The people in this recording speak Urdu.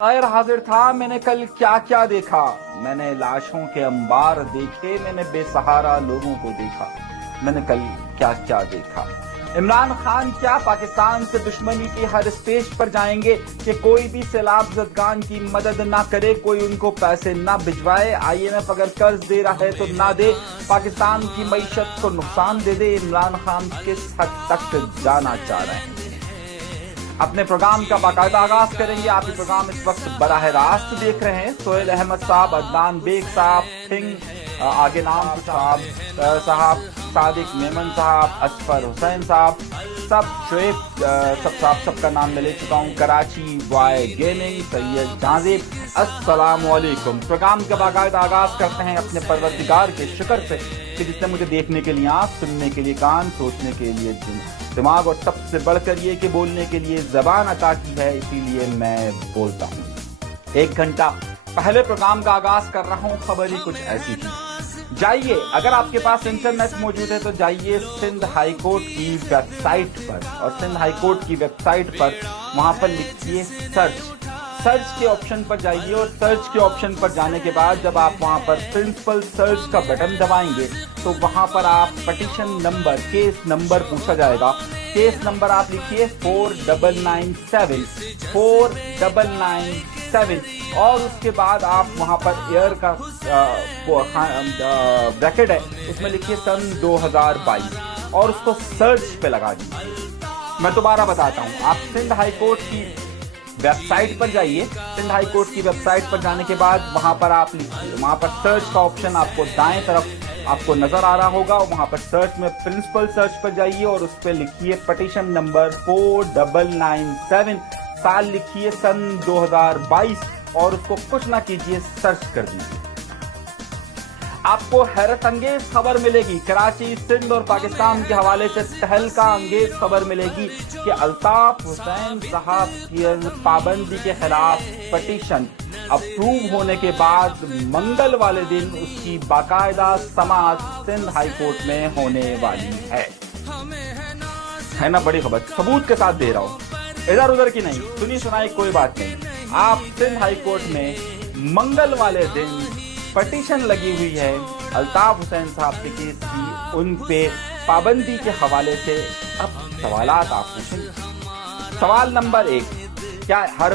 غیر حاضر تھا، میں نے کل کیا کیا دیکھا، میں نے لاشوں کے انبار دیکھے، میں نے بے سہارا لوگوں کو دیکھا، میں نے کل کیا کیا دیکھا۔ عمران خان کیا پاکستان سے دشمنی کی ہر اسٹیج پر جائیں گے کہ کوئی بھی سیلاب زدگان کی مدد نہ کرے، کوئی ان کو پیسے نہ بھجوائے، آئی ایم ایف اگر قرض دے رہا ہے تو نہ دے، پاکستان کی معیشت کو نقصان دے دے۔ عمران خان کس حد تک جانا چاہ رہے ہیں؟ اپنے پروگرام کا باقاعدہ آغاز کریں گے۔ آپ یہ پروگرام اس وقت براہ راست دیکھ رہے ہیں۔ سہیل احمد صاحب، عدنان بیگ صاحب، آگے نام صاحب، صادق میمن صاحب، اسفر حسین صاحب، شعیب صاحب، سب کا نام میں لے چکا ہوں۔ کراچی وائے گیمنگ، سید جازب، السلام علیکم۔ پروگرام کا باقاعدہ آغاز کرتے ہیں اپنے پروردگار کے شکر سے کہ جس نے مجھے دیکھنے کے لیے آنکھ، سننے کے لیے کان، سوچنے کے لیے دماغ اور سب سے بڑھ کر یہ کہ بولنے کے لیے زبان عطا کی ہے، اسی لیے میں بولتا ہوں۔ 1 گھنٹہ پہلے پروگرام کا آغاز کر رہا ہوں، خبر ہی کچھ ایسی تھی۔ جائیے، اگر آپ کے پاس انٹرنیٹ موجود ہے تو جائیے سندھ ہائی کورٹ کی ویب سائٹ پر، اور سندھ ہائی کورٹ کی ویب سائٹ پر وہاں پر لکھیے سرچ کے آپشن پر جائیے، اور سرچ کے آپشن پر جانے کے بعد جب آپ وہاں پر پرنسپل سرچ کا بٹن دبائیں گے تو وہاں پر آپ پٹیشن نمبر، کیس نمبر پوچھا جائے گا۔ کیس نمبر آپ لکھیے 4997 اور اس کے بعد آپ وہاں پر ایئر کا بریکٹ ہے، اس میں لکھیے سن 2022 اور اس کو سرچ پہ لگا دیجیے۔ میں دوبارہ بتاتا ہوں، آپ سندھ ہائی کورٹ کی ویب سائٹ پر جائیے۔ سندھ ہائی کورٹ کی ویب سائٹ پر جانے کے بعد وہاں پر آپ لکھیے، وہاں پر سرچ کا آپشن آپ کو دائیں طرف آپ کو نظر آ رہا ہوگا، وہاں پر سرچ میں پرنسپل سرچ پر جائیے اور اس پہ لکھیے پٹیشن نمبر 4997، سال لکھیے سن 2022 اور اس کو کچھ نہ کیجیے، سرچ کر دیجیے۔ آپ کو حیرت انگیز خبر ملے گی، کراچی، سندھ اور پاکستان کے حوالے سے تہلکہ انگیز خبر ملے گی کہ الطاف حسین صاحب کی پابندی کے خلاف پٹیشن اپروو ہونے کے بعد منگل والے دن اس کی باقاعدہ سماعت سندھ ہائی کورٹ میں ہونے والی ہے نا؟ بڑی خبر، ثبوت کے ساتھ دے رہا ہوں، ادھر ادھر کی نہیں، سنی سنائی کوئی بات نہیں۔ آپ سندھ ہائی کورٹ میں منگل والے دن پٹیشن لگی ہوئی ہے الطاف حسین صاحب کے کیس کی، ان پہ پابندی کے حوالے سے۔ اب سوالات آپ پوچھیں۔ سوال نمبر 1، کیا ہر